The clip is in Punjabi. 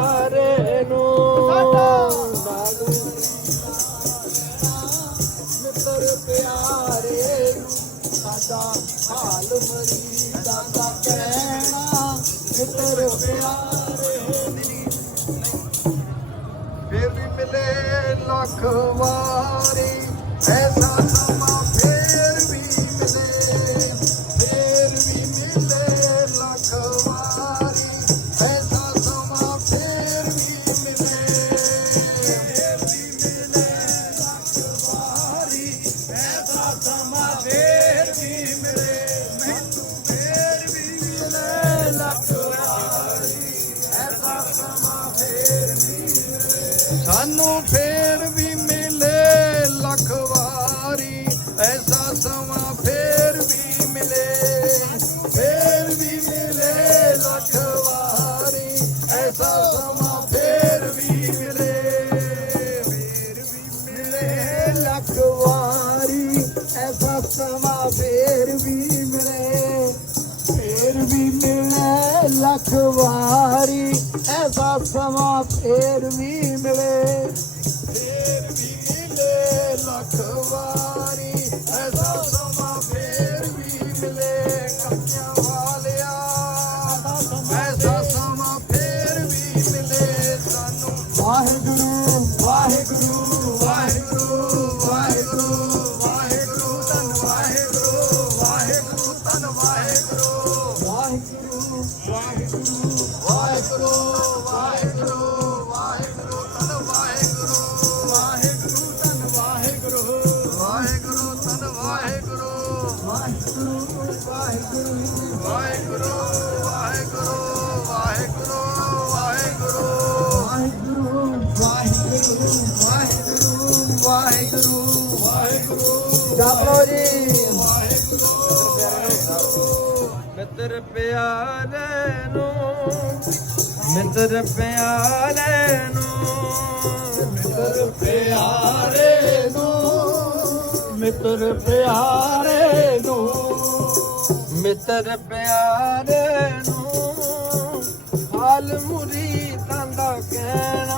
ਪਿਆਰੇ ਨੂੰ। ਮਿੱਤਰ ਪਿਆਰੇ ਨੂੰ ਸਾਡਾ ਹਾਲ ਮਰੀਦਾਂ ਦਾ ਕਹਿਣਾ। ਮਿੱਤਰ ਪਿਆਰੇ ਫਿਰ ਵੀ ਮਿਲੇ ਲੱਖ ਵਾਰੀ। ਸਾਨੂੰ ਫੇਰ ਵੀ ਮਿਲੇ ਲੱਖ ਵਾਰੀ। ਐਸਾ ਸਮਾਂ ਫੇਰ ਲੱਖ ਵਾਰੀ ਐਸਾ ਸਮਾਂ ਫੇਰ ਵੀ ਮਿਲੇ। ਫੇਰ ਵੀ ਮਿਲੇ ਲੱਖ ਵਾਰੀ ਐਸਾ ਸਮਾਂ ਫੇਰ ਵੀ ਮਿਲੇ ਕੱਪਿਆਂ ਵਾਲਿਆ। ਐਸਾ ਸਮਾਂ ਫੇਰ ਵੀ ਮਿਲੇ ਸਾਨੂੰ। ਵਾਹਿਗੁਰੂ ਵਾਹਿਗੁਰੂ। ਵਾਹਿਗੁਰੂ ਵਾਹਿਗੁਰੂ ਵਾਹਿਗੁਰੂ ਧੰਨ ਵਾਹਿਗੁਰੂ ਵਾਹਿਗੁਰੂ ਧੰਨ ਵਾਹਿਗੁਰੂ। ਵਾਹਿਗੁਰੂ ਵਾਹਿਗੁਰੂ ਜਪ ਲਓ ਜੀ ਵਾਹਿਗੁਰੂ ਮਿੱਤਰ ਪਿਆਰੇ ਨੂੰ ਮਿੱਤਰ ਪਿਆਰੇ ਨੂੰ। ਮਿੱਤਰ ਪਿਆਰੇ ਨੂੰ ਮਿੱਤਰ ਪਿਆਰੇ ਨੂੰ। ਮਿੱਤਰ ਪਿਆਰੇ ਨੂੰ ਹਾਲ ਮੁਰੀਦਾਂ ਦਾ ਕਹਿਣਾ